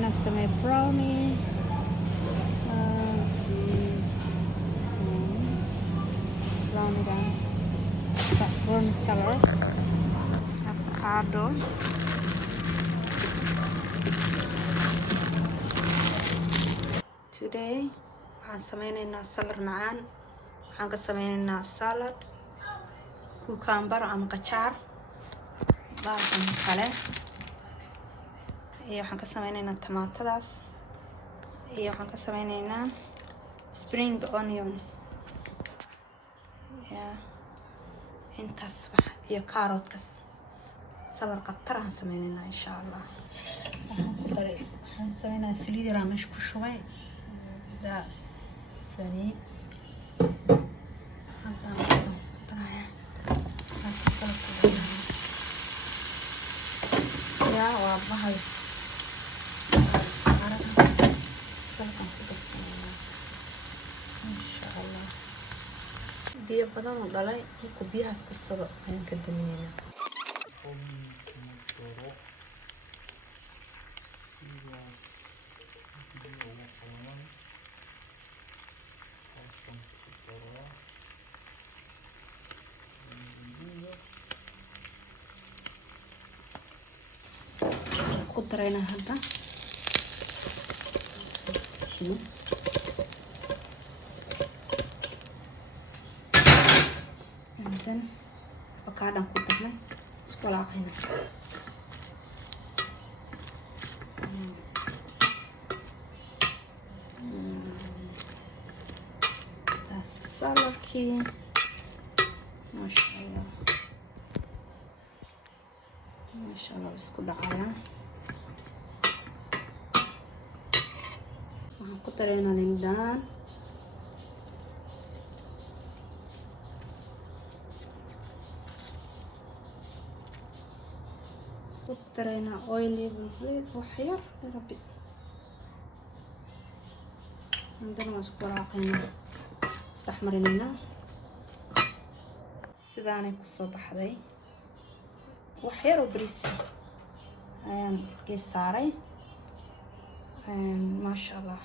inaan sameeyo brownie. Brownie-gan brownie salad, avocado, today waxaan sameynaynaa salad macaan. Waxaan ka sameynaynaa salad cucumber ama qajaar, baahan kale, iyo waxaan ka sameynaynaa tamaatadaas, iyo waxaan ka sameynaynaa spring onions, intaas iyo carrotkas. salad qatar aan sameynaynaa insha Allah. waxaan sameynayaa saliid yar aan meesha ku shubay, saliid waa bahal insha Allah. biyo badan oo dhalay, markuu biyahaas kursado ayaan ka daminaynaa. ku daraynaa hadda dan avocado ku darnay, isku walaaqayna. taas saladkii masha Allah isku dhacaya. waxaan ku dareynaa lindhanaan, ku dareynaa olive wax yar rabi, hadana waan isku walaaqaynaa, isdhex marinaynaa. sidaanay kusoo baxday. wax yar oo bariis ayaan gees saaray. maasha Allah.